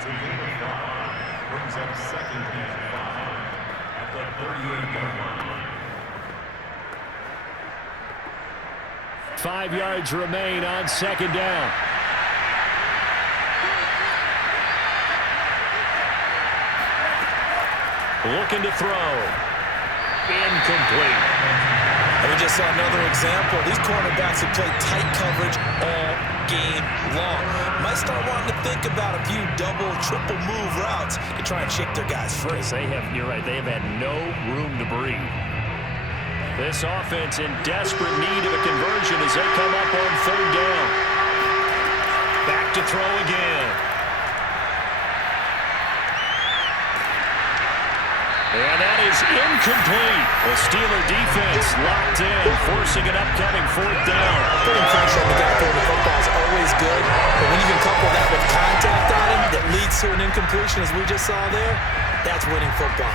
to gain of 5. Brings up second and 5 at the 38-yard line. 5 yards remain on second down. Looking to throw. Incomplete. And we just saw another example. These cornerbacks have played tight coverage all game long. Might start wanting to think about a few double, triple move routes to try and shake their guys free. You're right, they have had no room to breathe. This offense in desperate need of a conversion as they come up on third down. Back to throw again. And that is incomplete. The Steeler defense locked in, forcing an upcoming fourth down. Putting pressure on the guy throwing the football is always good, but when you can couple that with contact on him that leads to an incompletion, as we just saw there, that's winning football.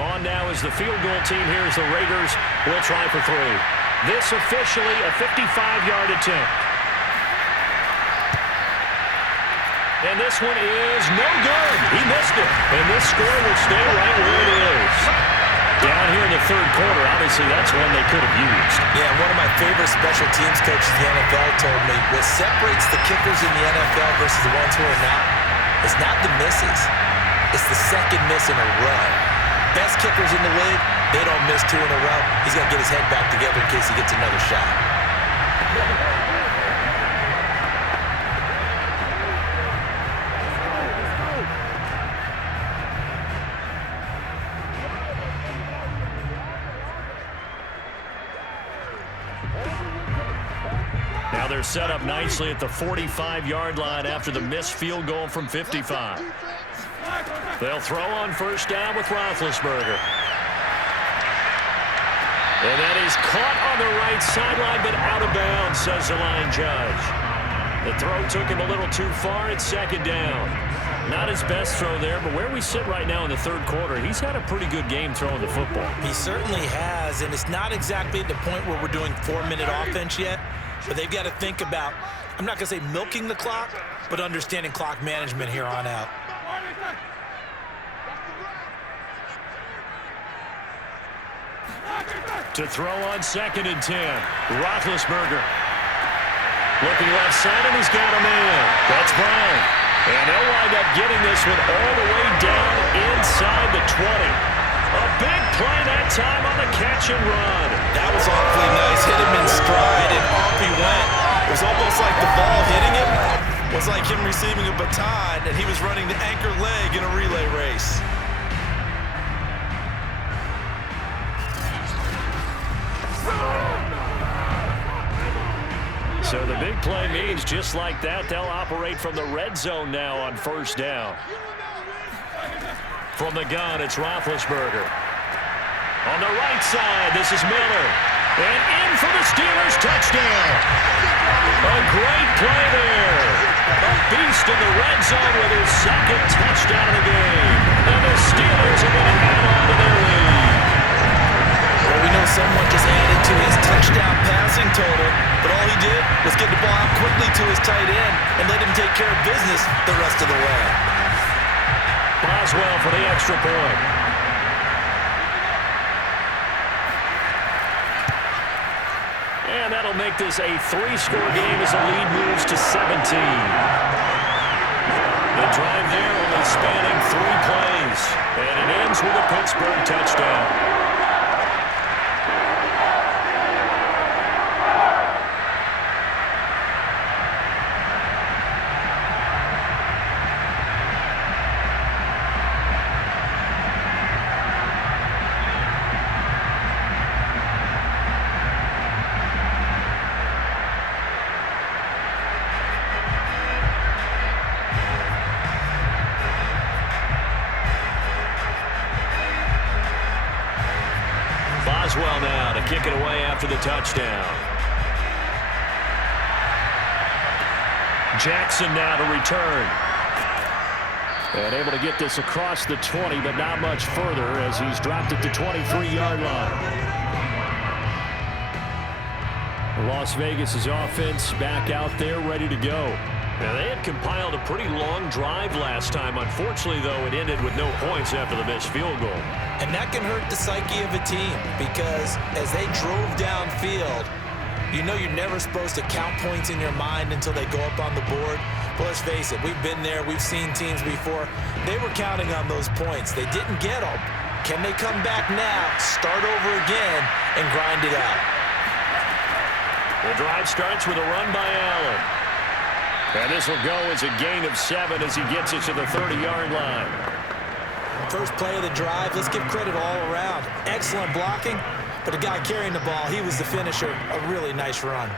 On now is the field goal team. Here's the Raiders. Will try for 3. This officially a 55-yard attempt. And this one is no good. He missed it. And this score will stay right where it is. Down here in the third quarter, obviously that's one they could have used. Yeah, one of my favorite special teams coaches in the NFL told me what separates the kickers in the NFL versus the ones who are not is not the misses. It's the second miss in a row. Best kickers in the league, they don't miss 2 in a row. He's got to get his head back together in case he gets another shot. Now they're set up nicely at the 45-yard line after the missed field goal from 55. They'll throw on first down with Roethlisberger. And that is caught on the right sideline, but out of bounds, says the line judge. The throw took him a little too far at second down. Not his best throw there, but where we sit right now in the third quarter, he's had a pretty good game throwing the football. He certainly has, and it's not exactly at the point where we're doing 4-minute offense yet, but they've got to think about, I'm not going to say milking the clock, but understanding clock management here on out. To throw on second and 10. Roethlisberger. Looking left side, and he's got a man. That's Brown. And they'll wind up getting this one all the way down inside the 20. A big play that time on the catch and run. That was awfully nice. Hit him in stride, and off he went. It was almost like the ball hitting him was like him receiving a baton, and he was running the anchor leg in a relay race. So the big play means just like that, they'll operate from the red zone now on first down. From the gun, it's Roethlisberger. On the right side, this is Miller. And in for the Steelers touchdown. A great play there. A beast in the red zone with his second touchdown of the game. And the Steelers are going to add on to their lead. Well, we know someone just added to his touchdown passing total, but all he did was get the ball out quickly to his tight end and let him take care of business the rest of the way. Boswell for the extra point. And that'll make this a 3-score game as the lead moves to 17. The drive there only spanning 3 plays, and it ends with a Pittsburgh touchdown. Boswell now to kick it away after the touchdown. Jackson now to return. And able to get this across the 20, but not much further as he's dropped it to 23-yard line. Las Vegas' offense back out there ready to go. Now, they had compiled a pretty long drive last time. Unfortunately, though, it ended with no points after the missed field goal. And that can hurt the psyche of a team because as they drove downfield, you know you're never supposed to count points in your mind until they go up on the board. But let's face it, we've been there. We've seen teams before. They were counting on those points. They didn't get them. Can they come back now, start over again, and grind it out? The drive starts with a run by Allen. And this will go as a gain of 7 as he gets it to the 30-yard line. First play of the drive, let's give credit all around. Excellent blocking, but the guy carrying the ball, he was the finisher. A really nice run.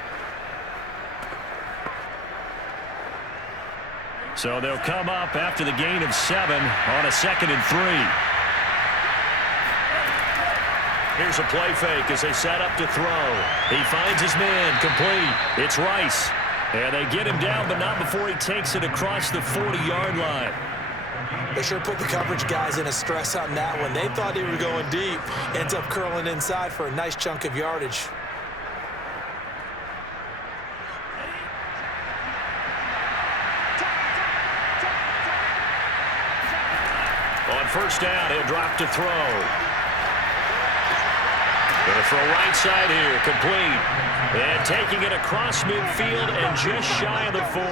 So they'll come up after the gain of 7 on a 2nd and 3. Here's a play fake as they set up to throw. He finds his man complete. It's Rice. And they get him down, but not before he takes it across the 40-yard line. They sure put the coverage guys in a stress on that one. They thought they were going deep. Ends up curling inside for a nice chunk of yardage. On first down, he'll drop to throw. Going to throw right side here, complete. And taking it across midfield and just shy of the 40.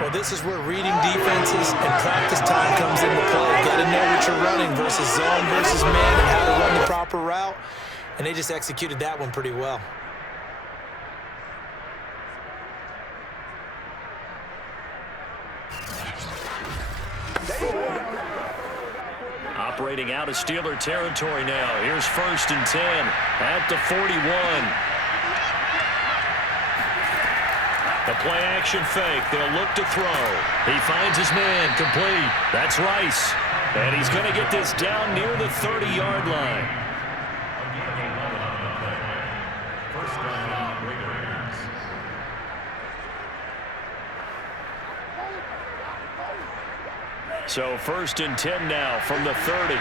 Well, this is where reading defenses and practice time comes into play. Got to know what you're running versus zone versus man and how to run the proper route. And they just executed that one pretty well. Operating out of Steeler territory now. Here's 1st and 10 at the 41. The play action fake. They'll look to throw. He finds his man complete. That's Rice. And he's going to get this down near the 30-yard line. First down, Raiders. So 1st and 10 now from the 30.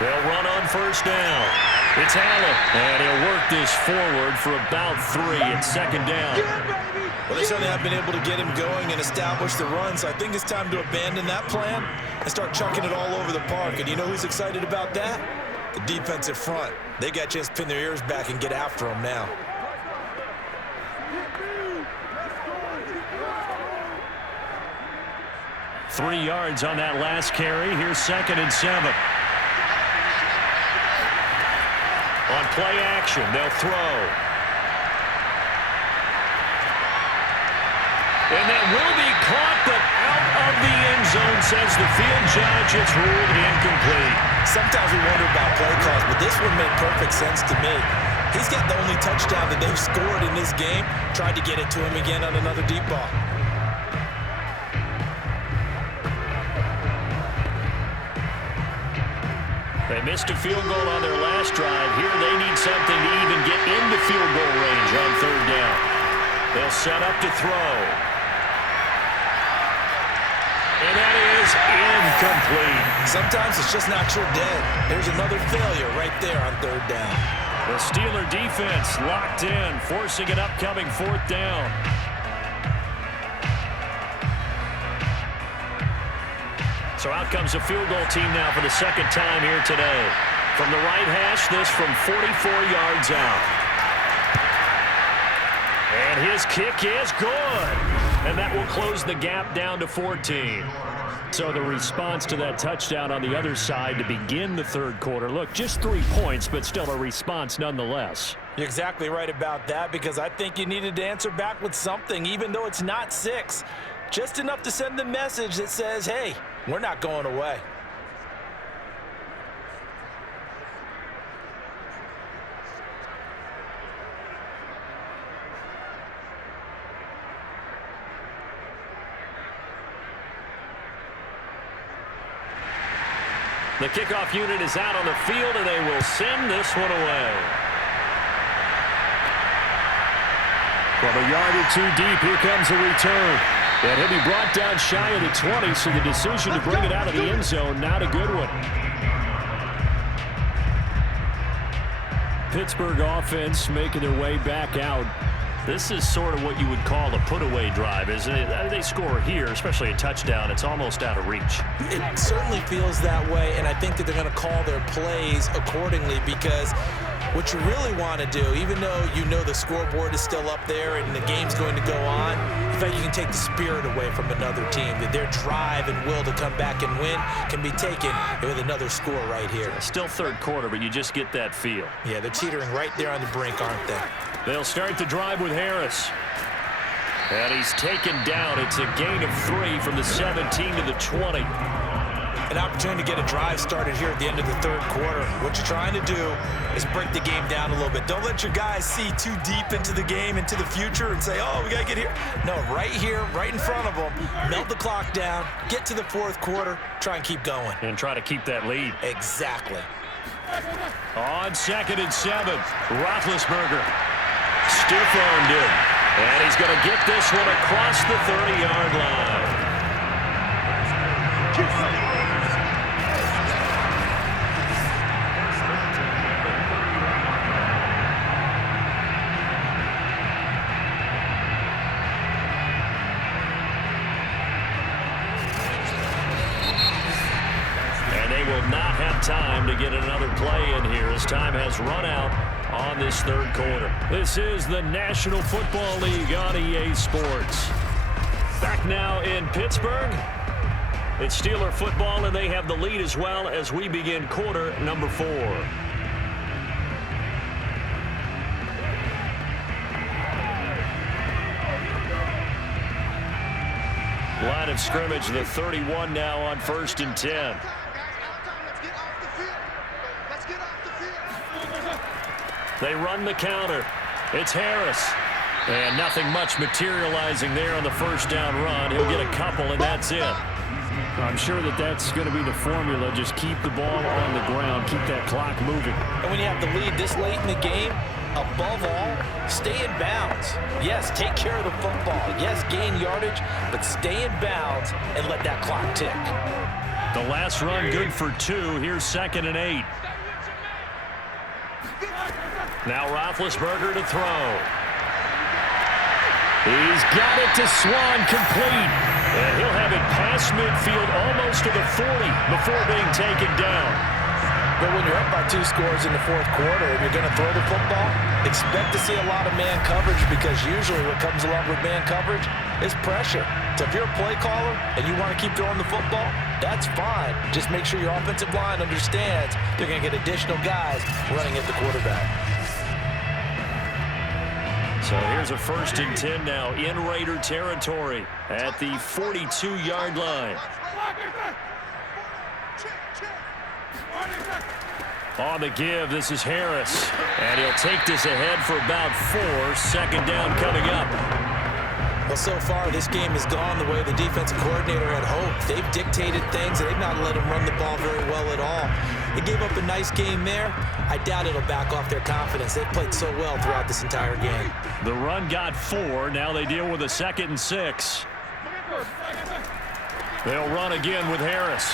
They'll run on first down. It's Allen. And he'll work this forward for about 3 at 2nd down. Well, they certainly have been able to get him going and establish the run, so I think it's time to abandon that plan and start chucking it all over the park. And you know who's excited about that? The defensive front. They got a chance to pin their ears back and get after him now. Three yards on that last carry. Here's 2nd and 7. On play action, they'll throw. And that will be caught, but out of the end zone, says the field judge. It's ruled incomplete. Sometimes we wonder about play calls, but this one made perfect sense to me. He's got the only touchdown that they've scored in this game. Tried to get it to him again on another deep ball. They missed a field goal on their last drive. Here they need something to even get into field goal range on 3rd down. They'll set up to throw. And that is incomplete. Sometimes it's just not your day. There's another failure right there on 3rd down. The Steeler defense locked in, forcing an upcoming 4th down. So out comes a field goal team now for the 2nd time here today. From the right hash, this from 44 yards out. And his kick is good. And that will close the gap down to 14. So the response to that touchdown on the other side to begin the 3rd quarter. Look, just 3 points, but still a response nonetheless. You're exactly right about that because I think you needed to answer back with something, even though it's not 6. Just enough to send the message that says, hey, we're not going away. The kickoff unit is out on the field, and they will send this one away. From a yard or two deep, here comes a return. And he'll be brought down shy of the 20, so the decision to bring it out of the end zone, not a good one. Pittsburgh offense making their way back out. This is sort of what you would call a put-away drive, isn't it? I mean, they score here, especially a touchdown. It's almost out of reach. It certainly feels that way, and I think that they're going to call their plays accordingly because what you really want to do, even though you know the scoreboard is still up there and the game's going to go on, in fact, you can take the spirit away from another team. That their drive and will to come back and win can be taken with another score right here. Still third quarter, but you just get that feel. Yeah, they're teetering right there on the brink, aren't they? They'll start the drive with Harris. And he's taken down. It's a gain of 3 from the 17 to the 20. An opportunity to get a drive started here at the end of the third quarter. What you're trying to do is break the game down a little bit. Don't let your guys see too deep into the game, into the future, and say, oh, we got to get here. No, right here, right in front of them, melt the clock down, get to the fourth quarter, try and keep going. And try to keep that lead. Exactly. On 2nd and 7, Roethlisberger stiff-armed him. And he's going to get this one across the 30-yard line. Not have time to get another play in here as time has run out on this third quarter. This is the National Football League on EA Sports. Back now in Pittsburgh. It's Steeler football, and they have the lead as well as we begin quarter number 4. Line of scrimmage, the 31 now on 1st and 10. They run the counter. It's Harris. And nothing much materializing there on the first down run. He'll get a couple, and that's it. I'm sure that that's going to be the formula. Just keep the ball on the ground. Keep that clock moving. And when you have the lead this late in the game, above all, stay in bounds. Yes, take care of the football. Yes, gain yardage, but stay in bounds and let that clock tick. The last run good for 2. Here's 2nd and 8. Now Roethlisberger to throw. He's got it to Swan, complete. And he'll have it past midfield almost to the 40 before being taken down. But when you're up by 2 scores in the fourth quarter and you're going to throw the football, expect to see a lot of man coverage because usually what comes along with man coverage is pressure. So if you're a play caller and you want to keep throwing the football, that's fine. Just make sure your offensive line understands they're going to get additional guys running at the quarterback. So here's a 1st and 10 now in Raider territory at the 42-yard line. On the give, this is Harris. And he'll take this ahead for about 4. 2nd down coming up. Well, so far, this game has gone the way the defensive coordinator had hoped. They've dictated things, and they've not let him run the ball very well at all. They gave up a nice game there. I doubt it'll back off their confidence. They've played so well throughout this entire game. The run got 4. Now they deal with a 2nd and 6. They'll run again with Harris.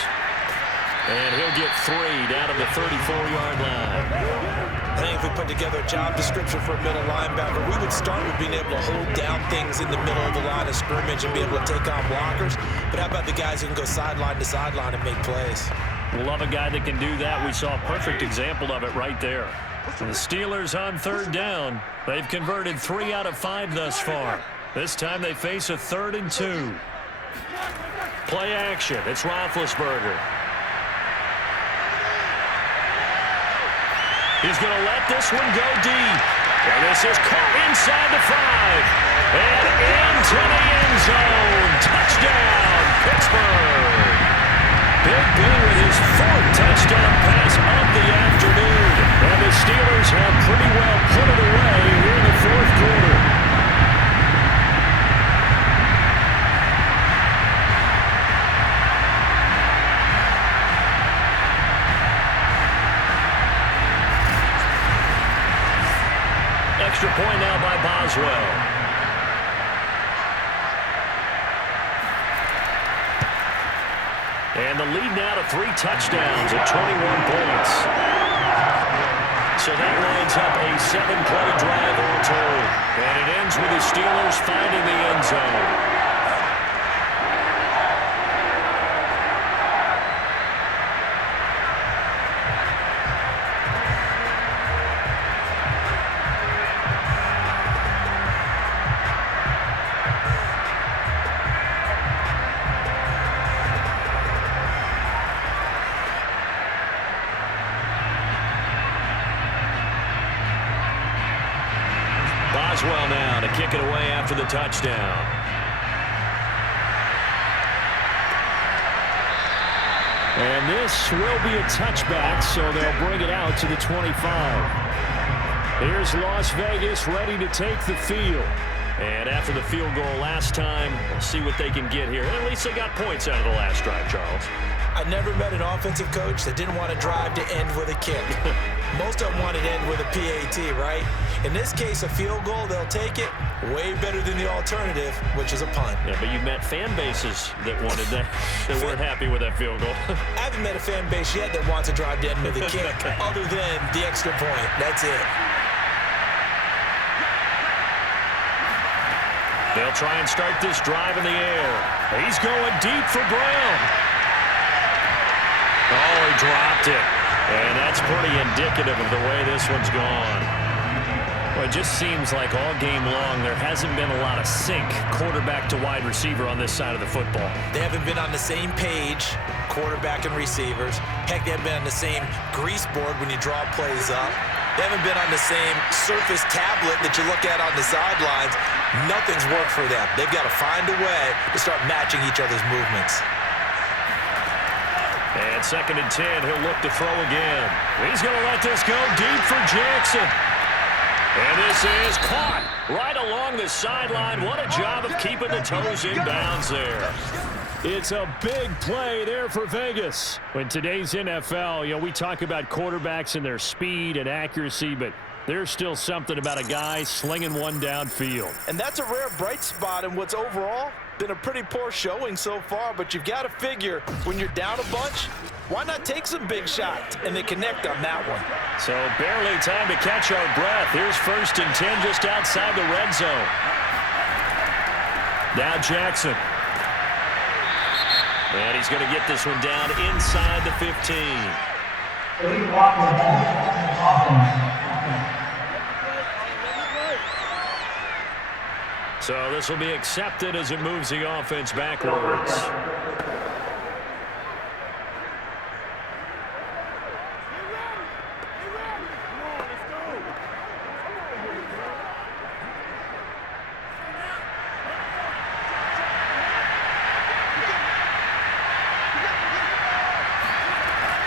And he'll get 3 down to the 34-yard line. I think if we put together a job description for a middle linebacker, we would start with being able to hold down things in the middle of the line of scrimmage and be able to take on blockers. But how about the guys who can go sideline to sideline and make plays? Love a guy that can do that. We saw a perfect example of it right there. The Steelers on 3rd down. They've converted 3 out of 5 thus far. This time they face a 3rd and 2. Play action. It's Roethlisberger. He's going to let this one go deep. And this is caught inside the 5. And into the end zone. Touchdown, Pittsburgh. Big Ben with his 4th touchdown pass of the afternoon. And the Steelers have pretty well put it away here in the 4th quarter. Extra point now by Boswell. And the lead now to 3 touchdowns at 21 points. So that lines up a 7-play drive all told. And it ends with the Steelers finding the end zone. Boswell now to kick it away after the touchdown. And this will be a touchback, so they'll bring it out to the 25. Here's Las Vegas ready to take the field. And after the field goal last time, we'll see what they can get here. At least they got points out of the last drive, Charles. I never met an offensive coach that didn't want to drive to end with a kick. Most of them wanted to end with a PAT, right? In this case, a field goal, they'll take it. Way better than the alternative, which is a punt. Yeah, but you've met fan bases that wanted that, that weren't happy with that field goal. I haven't met a fan base yet that wants to drive to end with a kick, other than the extra point. That's it. They'll try and start this drive in the air. He's going deep for Brown. Oh, he dropped it. And that's pretty indicative of the way this one's gone. Well, it just seems like all game long there hasn't been a lot of sync quarterback to wide receiver on this side of the football. They haven't been on the same page, quarterback and receivers. Heck, they haven't been on the same grease board when you draw plays up. They haven't been on the same Surface tablet that you look at on the sidelines. Nothing's worked for them. They've got to find a way to start matching each other's movements. And 2nd and 10, he'll look to throw again. He's going to let this go deep for Jackson. And this is caught right along the sideline. What a job of keeping the toes in bounds there. It's a big play there for Vegas. In today's NFL, you know, we talk about quarterbacks and their speed and accuracy, but there's still something about a guy slinging one downfield. And that's a rare bright spot in what's overall been a pretty poor showing so far, but you've got to figure when you're down a bunch, why not take some big shots and they connect on that one? So barely time to catch our breath. Here's 1st and 10 just outside the red zone. Now Jackson. And he's going to get this one down inside the 15. So this will be accepted as it moves the offense backwards.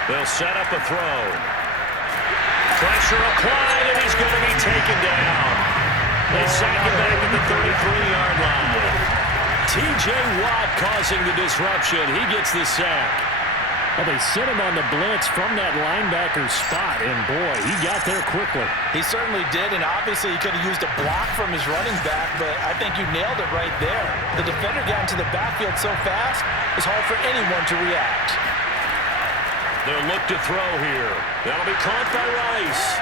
They'll set up a throw. Pressure applied, and he's going to be taken down. They sack him back at the 33-yard line. T.J. Watt causing the disruption. He gets the sack. Well, they sent him on the blitz from that linebacker spot, and boy, he got there quickly. He certainly did, and obviously he could have used a block from his running back, but I think you nailed it right there. The defender got into the backfield so fast, it's hard for anyone to react. They'll look to throw here. That'll be caught by Rice.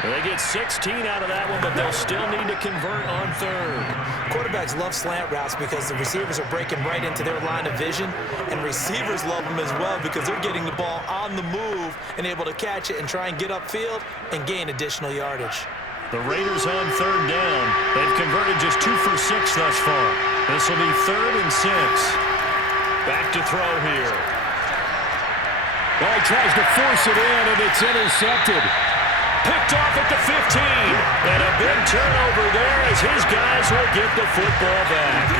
They get 16 out of that one, but they'll still need to convert on 3rd. Quarterbacks love slant routes because the receivers are breaking right into their line of vision, and receivers love them as well because they're getting the ball on the move and able to catch it and try and get upfield and gain additional yardage. The Raiders on 3rd down. They've converted just 2 for 6 thus far. This will be 3rd and 6. Back to throw here. Well, he tries to force it in, and it's intercepted. Picked off at the 15. And a big turnover there as his guys will get the football back.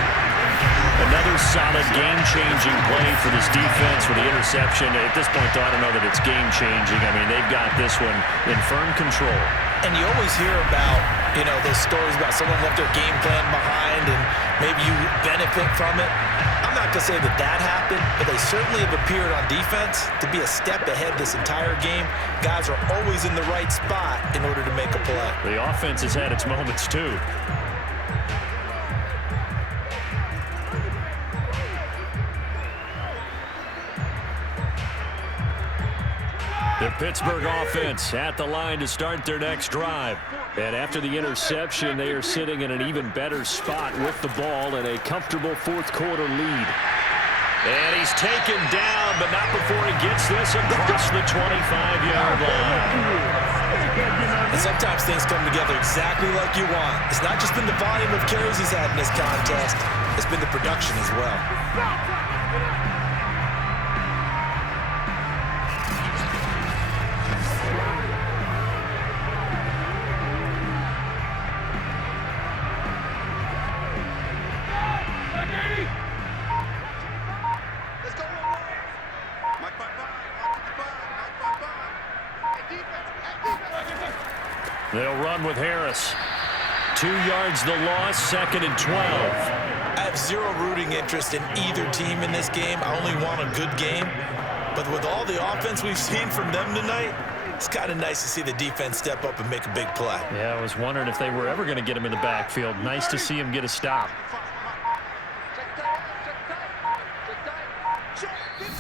Another solid game-changing play for this defense with the interception. At this point, though, I don't know that it's game-changing. I mean, they've got this one in firm control. And you always hear about, you know, those stories about someone left their game plan behind and maybe you benefit from it. I'm not going to say that that happened, but they certainly have appeared on defense to be a step ahead this entire game. Guys are always in the right spot in order to make a play. The offense has had its moments, too. The Pittsburgh offense at the line to start their next drive. And after the interception, they are sitting in an even better spot with the ball and a comfortable fourth quarter lead. And he's taken down, but not before he gets this across the 25-yard line. And sometimes things come together exactly like you want. It's not just been the volume of carries he's had in this contest. It's been the production as well. They'll run with Harris. 2 yards the loss, 2nd and 12. I have zero rooting interest in either team in this game. I only want a good game. But with all the offense we've seen from them tonight, it's kind of nice to see the defense step up and make a big play. Yeah, I was wondering if they were ever going to get him in the backfield. Nice to see him get a stop.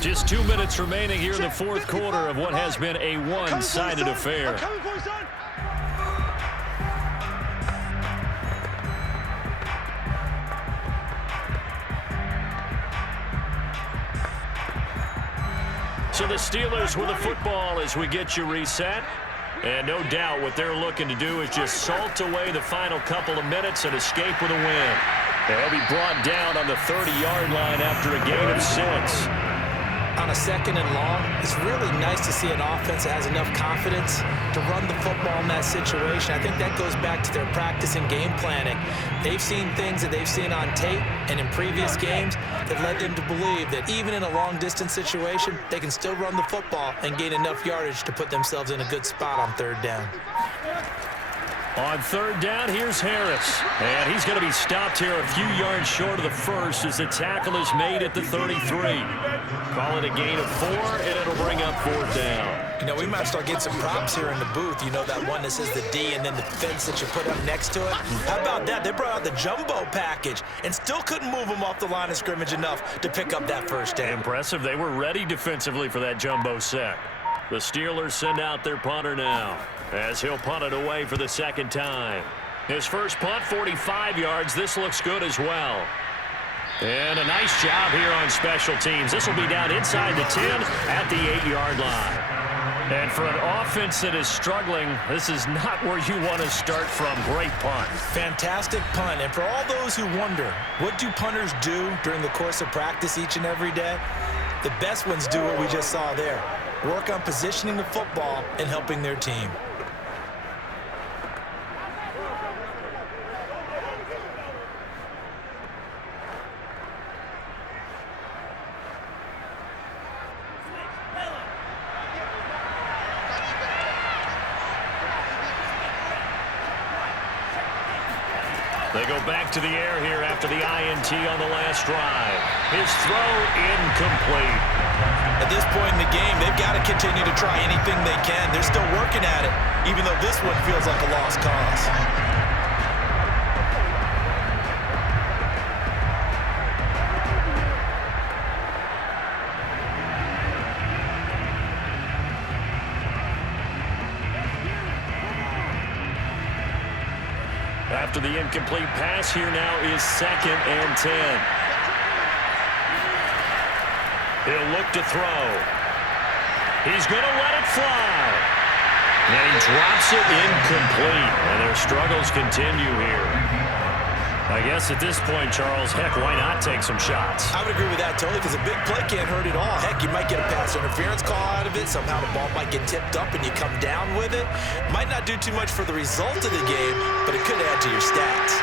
Just 2 minutes remaining here in the fourth quarter of what has been a one-sided affair. So the Steelers with the football as we get you reset. And no doubt what they're looking to do is just salt away the final couple of minutes and escape with a win. They'll be brought down on the 30-yard line after a gain of 6. On a 2nd and long, it's really nice to see an offense that has enough confidence to run the football in that situation. I think that goes back to their practice and game planning. They've seen things that they've seen on tape and in previous games that led them to believe that even in a long-distance situation, they can still run the football and gain enough yardage to put themselves in a good spot on 3rd down. On 3rd down, here's Harris. And he's going to be stopped here a few yards short of the first as the tackle is made at the 33. Call it a gain of 4, and it'll bring up 4th down. You know, we might start getting some props here in the booth. You know, that one that says the D and then the fence that you put up next to it? How about that? They brought out the jumbo package and still couldn't move them off the line of scrimmage enough to pick up that 1st down. Impressive. They were ready defensively for that jumbo set. The Steelers send out their punter now as he'll punt it away for the 2nd time. His first punt, 45 yards. This looks good as well. And a nice job here on special teams. This will be down inside the 10 at the 8-yard line. And for an offense that is struggling, this is not where you want to start from. Great punt. Fantastic punt. And for all those who wonder, what do punters do during the course of practice each and every day? The best ones do what we just saw there. Work on positioning the football and helping their team. They go back to the air here after the INT on the last drive. His throw incomplete. At this point in the game, they've got to continue to try anything they can. They're still working at it, even though this one feels like a lost cause. After the incomplete pass, here now is 2nd and 10. He'll look to throw. He's going to let it fly. And he drops it incomplete. And their struggles continue here. I guess at this point, Charles, heck, why not take some shots? I would agree with that totally, because a big play can't hurt at all. Heck, you might get a pass interference call out of it. Somehow the ball might get tipped up and you come down with it. Might not do too much for the result of the game, but it could add to your stats.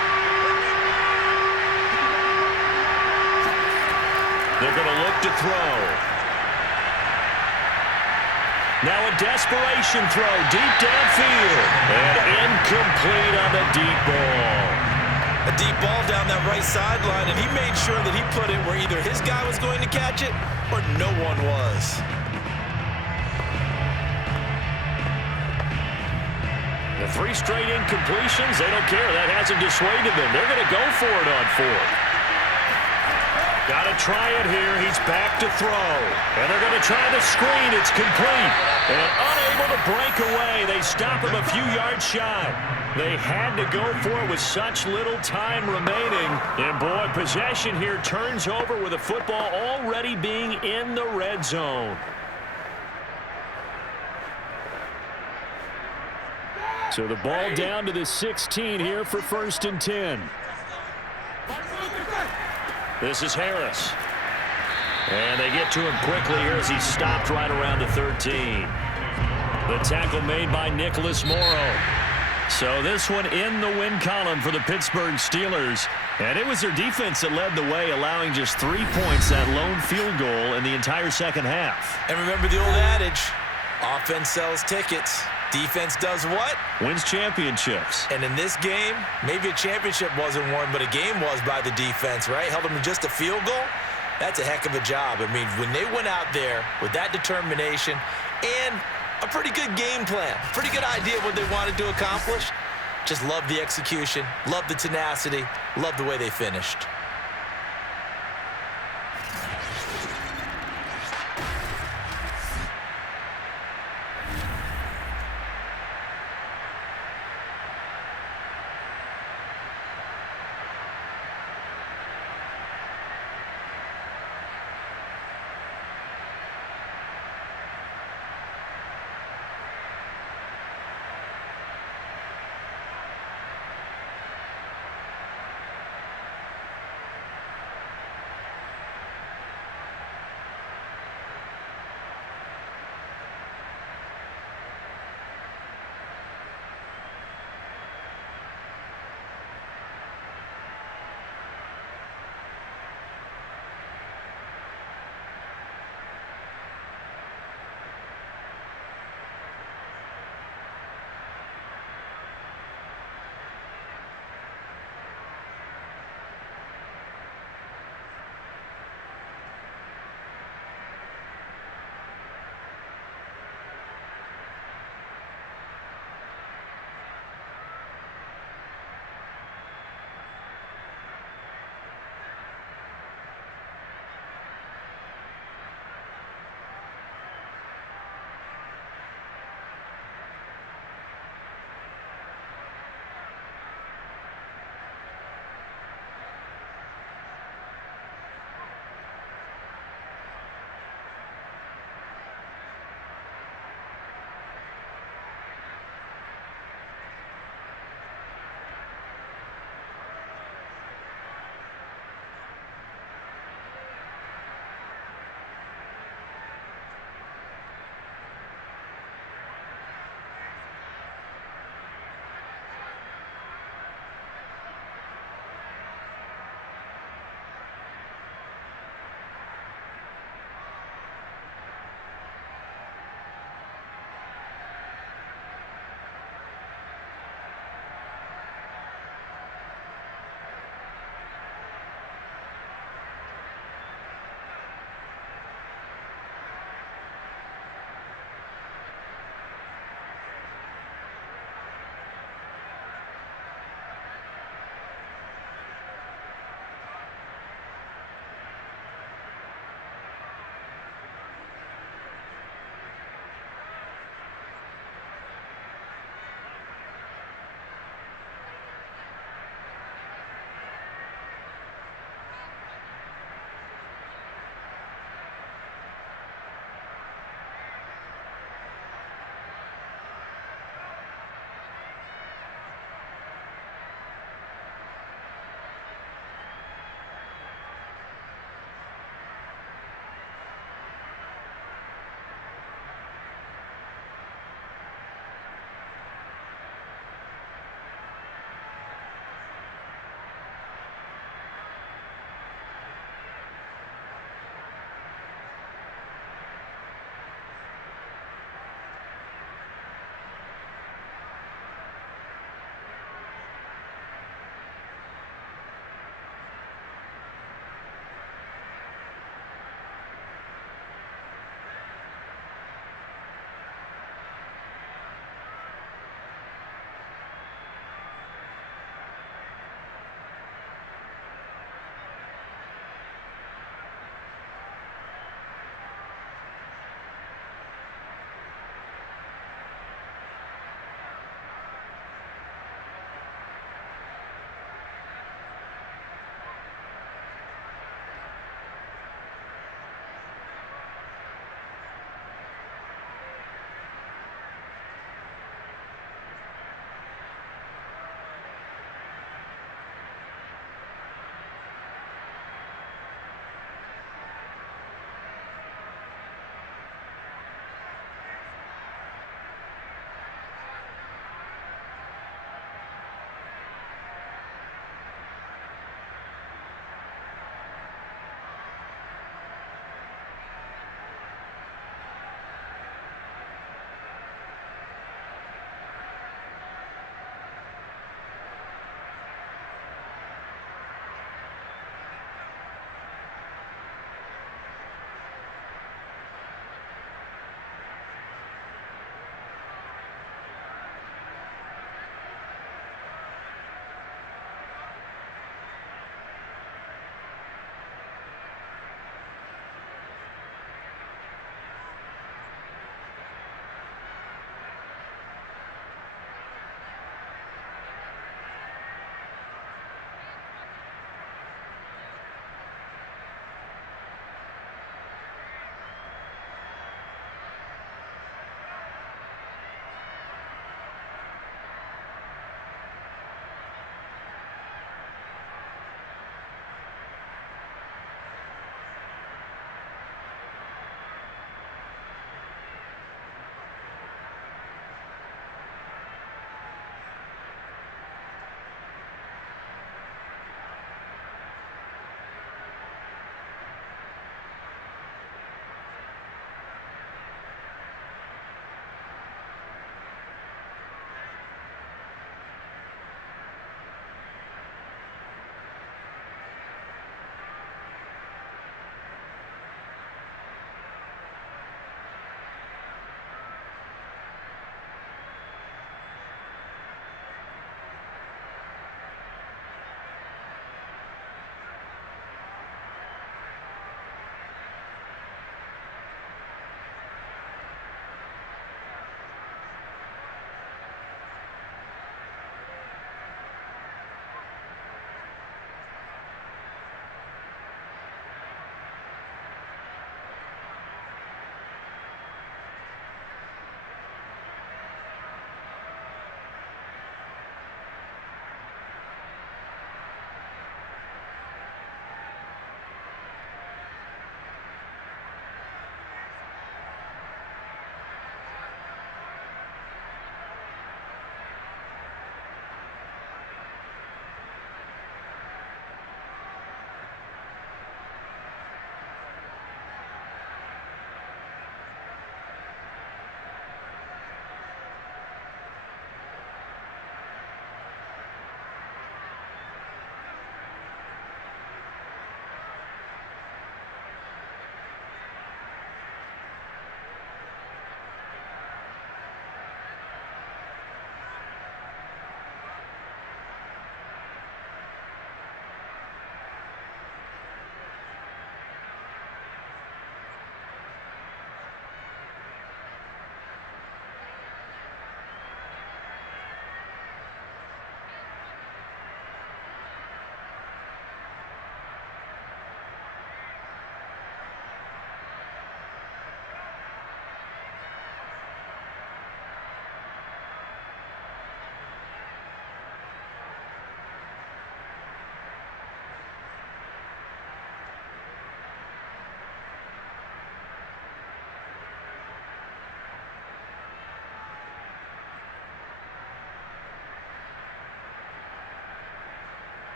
They're going to look to throw. Now a desperation throw deep downfield. And incomplete on the deep ball. A deep ball down that right sideline, and he made sure that he put it where either his guy was going to catch it or no one was. The 3 straight incompletions, they don't care. That hasn't dissuaded them. They're going to go for it on 4th. Got to try it here. He's back to throw. And they're going to try the screen. It's complete. And unable to break away. They stop him a few yards shy. They had to go for it with such little time remaining. And, boy, possession here turns over with the football already being in the red zone. So the ball down to the 16 here for 1st and 10. This is Harris. And they get to him quickly here as he stopped right around the 13. The tackle made by Nicholas Morrow. So this one in the win column for the Pittsburgh Steelers. And it was their defense that led the way, allowing just 3 points, that lone field goal in the entire second half. And remember the old adage, offense sells tickets. Defense does what? Wins championships. And in this game, maybe a championship wasn't won, but a game was by the defense, right? Held them to just a field goal. That's a heck of a job. I mean, when they went out there with that determination and a pretty good game plan, pretty good idea of what they wanted to accomplish, just love the execution, love the tenacity, love the way they finished.